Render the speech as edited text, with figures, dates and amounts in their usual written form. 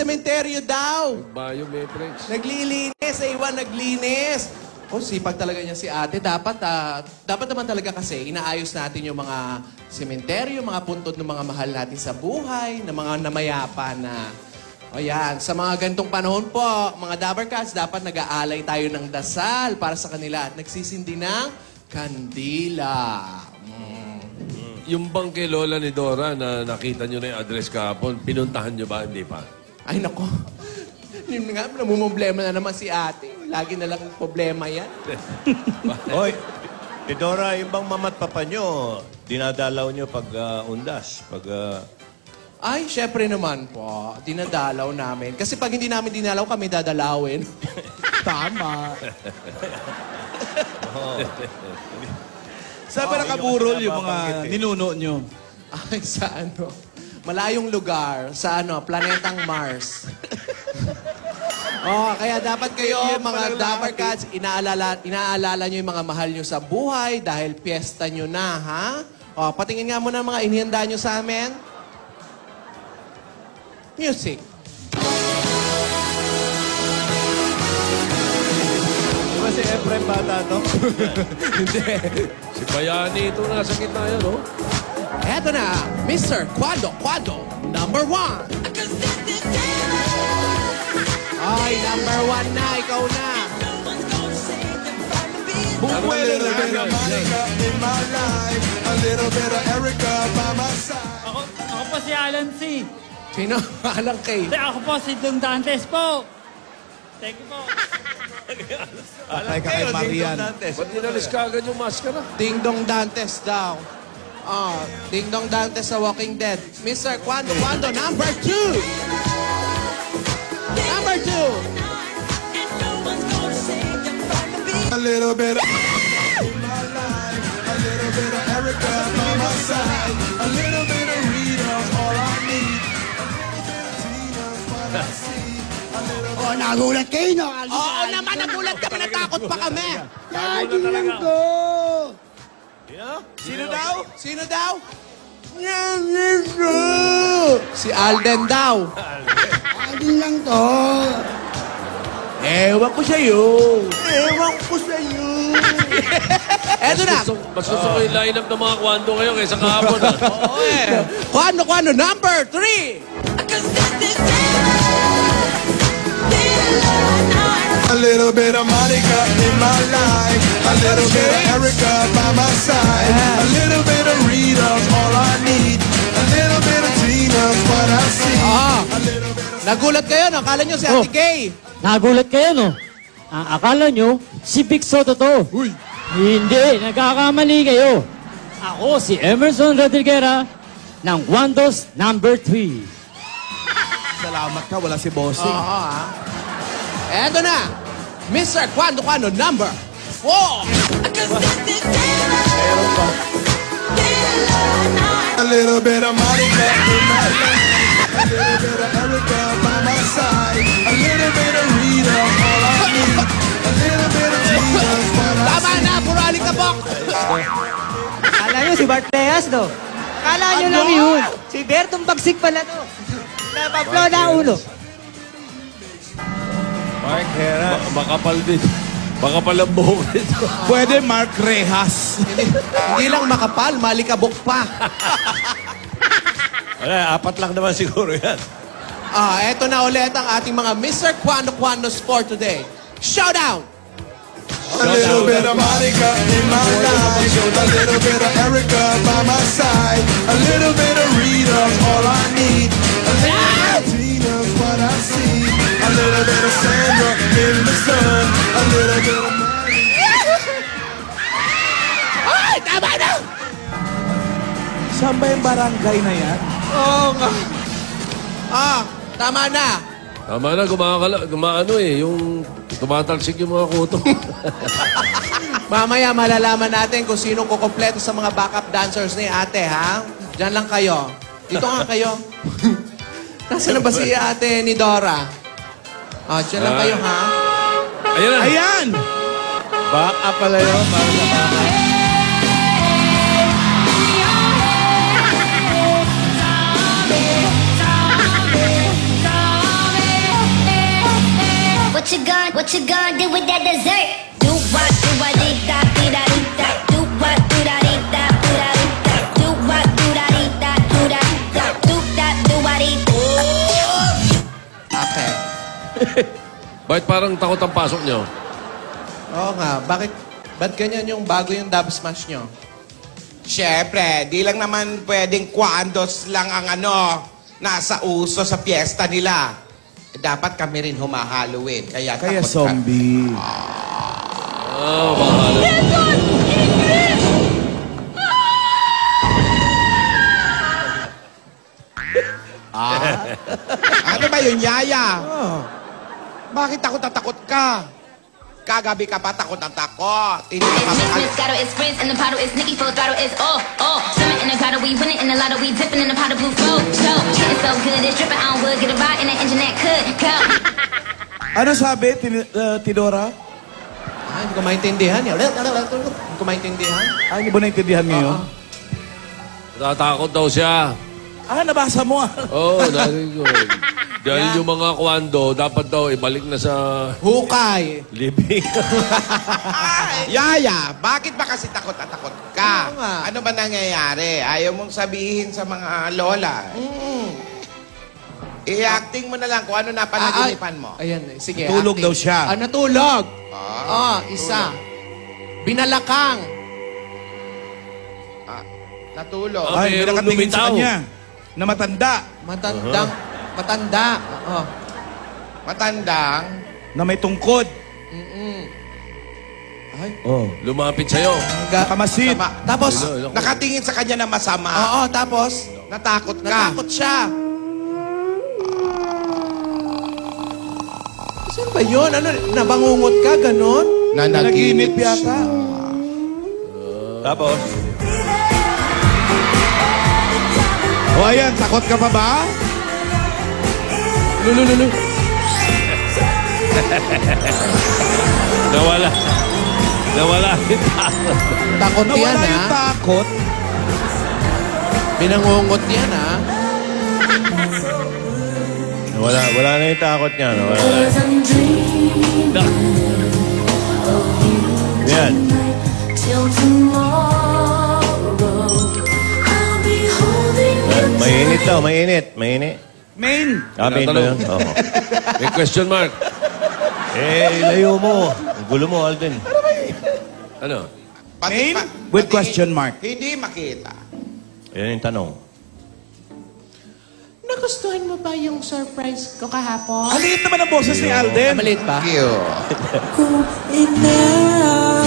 sementeryo daw. Biometrics. Naglilinis, Iwan, naglinis. Oh, sipag talaga niya si ate. Dapat naman talaga kasi inaayos natin yung mga sementeryo, mga puntod ng mga mahal natin sa buhay, ng mga namayapa na... O yan, sa mga ganitong panahon po, mga Dabber Cats, dapat nag-aalay tayo ng dasal para sa kanila at nagsisindi ng kandila. Yung bang kay Lola ni Dora na nakita nyo na yung address kahapon, pinuntahan nyo ba? Hindi pa? Ay, nako. Yun nga, namumblema na naman si ate. Lagi na lang problema yan. Hoy, ni Dora, yung bang mama't papa nyo, dinadalaw nyo pag undas? Ay, syempre naman po. Dinadalaw namin. Kasi pag hindi namin dinalaw, kami dadalawin. Tama. Saan ba nakaburol yung mga ninuno nyo? Ay, sa ano? Malayong lugar. Sa ano? Planetang Mars. Kaya dapat kayo, mga Dabber Cats, inaalala nyo yung mga mahal nyo sa buhay dahil piyesta nyo na, ha? Patingin nga muna mga inihanda nyo sa amin. Music. Di ba si Efrem bata to? Hindi. Si Bayani ito nasa gitna yan, no? Eto na, Mr. Quando, number 1. Ay, number 1 na, ikaw na. Bumuelo na rin ang Monica in my life. A little bit of Erica by my side. Ako po si Alan C. Sino? Alang kay. Ako po si Dong Dantes po. Thank you po. Patay ka kay Marian. Ba't inalis ka agad yung maskara? Ding Dong Dantes daw. Ding Dong Dantes sa Walking Dead. Mr. Quando, number 2. Number 2. A little bit of in my life. A little bit of Erica by my side. A little bit of Rita, all I need. Oh, nagulat kayo, no? Oo naman, nagulat kami, natakot pa kami. Lagi lang to. Sino daw? Sino daw? Si Alden daw. Lagi lang to. Ewan ko sa'yo. Eto na. Mas gusto ko yung line-up ng mga kwando kayo kaysa kahapon. Oo eh. Quando, number 3. A little bit of Monica in my life. A little bit of Erica by my side. A little bit of Rita's all I need. A little bit of Tina's what I see. Nagulat kayo, no? Akala nyo si Ate Gay. Nagulat kayo, no? Ang akala nyo, si Big Soto to. Hindi, nagkakamali kayo. Ako si Emerson Rodriguera ng Wandos number 3. Salamat ka, wala si Bossing. Oo, ha? Eto na. Mr. Quando, number 4. A little bit of Monica in my life. A little bit of Erica by my side. A little bit of Rita, all I need. A little bit of Tina's what I Tama na, puro alikabok. Kala nyo si Bart Reyes, no? Kala nyo lang yun. Si Bertong Bagsik pala, no? Napaplo na ulo. Mark Heras. Makapal din. Makapal ang buhok nito. Pwede Mark Rehas. Hindi lang makapal, malikabok pa. Wala, 4 lang naman siguro yan. Eto na ulit ang ating mga Mr. Quandos for today. Showdown! A little bit of Monica in my life. A little bit of Erica by my side. A little bit of Rita's all I need. A little bit of Tina's what I see. A little bit of Sandra in the sun. A little bit of Ay, tama na! Saan ba yung barangay na yan? Oo nga. Tama na. Tama na, gumaano eh. Yung tumatalsik yung mga kuto. Mamaya malalaman natin kung sino kukompleto sa mga backup dancers ni ate, ha? Diyan lang kayo. Dito nga kayo. Nasaan na ba si ate ni Dora? Diyan lang kayo, ha? Ayan na. Ayan! Baka pala yun. What you gonna do with that dessert? Do what, do what, dee da, dee da, dee da. Do what, do da, dee da, do da, dee da. Do what, do da, dee da, do da, da. Do that, do what, dee da. Okay. Bakit parang takot ang pasok nyo? Oo nga. Ba't ganyan yung bago yung dub smash nyo? Siyempre, di lang naman pwedeng kwandos lang ang nasa uso sa piyesta nila. Dapat kami rin humahalloween. Kaya takot zombie. Oh, mahalo. Ano ba yun, Yaya? Bakit takot na takot ka? Kagabi ka pa takot na takot. Hindi ka pa It's Miss Gato, it's Prince, and the bottle is Nicky, full throttle is Swimming in the grotto, we winning in the lotto, we dipping in the pot of blue flow. Getting so good, it's dripping on wood, get a ride in the engine that could go. Ano sabi, Tidora? Hindi ko maintindihan. Hindi ko maintindihan. Hindi ba naintindihan ngayon? Natatakot daw siya. Nabasa mo ah. Oo, narinig ko. Dahil yung mga kwando, dapat daw ibalik na sa Hukay. libing. Yaya, bakit ba kasi takot na takot ka? Oo nga. Ano ba nangyayari? Ayaw mong sabihin sa mga lola. I-acting mo na lang kung ano napanaginipan mo. Ayan, sige. Natulog acting. daw siya. Natulog. Isa. Binalakang. Natulog. Ah, Ay, mayroong nakatingin sa lumitaw. kanya. Na matanda. Matanda. Matandang. Na may tungkod. Ay. Lumapit sa'yo. Nakamasid. Tapos, Nakatingin sa kanya na masama. tapos, Natakot ka. natakot siya. Saan ba yun? Ano, nabangungot ka, ganon? Nanaginip yata. Tapos, O ayan, takot ka pa ba? Lulululu. Nawala. Nawala yung takot. Takot yan, Nawala ha? yung takot. Binangungot yan, ha? wala na yung takot niya. Wala na. Yan. Mainit daw, mainit. Mainit. Main. Main ba yun? Oo. May question mark. Layo mo. Ang gulo mo, Alden. Ano? Main with question mark. Hindi makita. Yan yung tanong. Nagustuhan mo ba yung surprise ko kahapon? Ang liit naman ang boses ni Alden. Maliit ba? Cute. Kung ina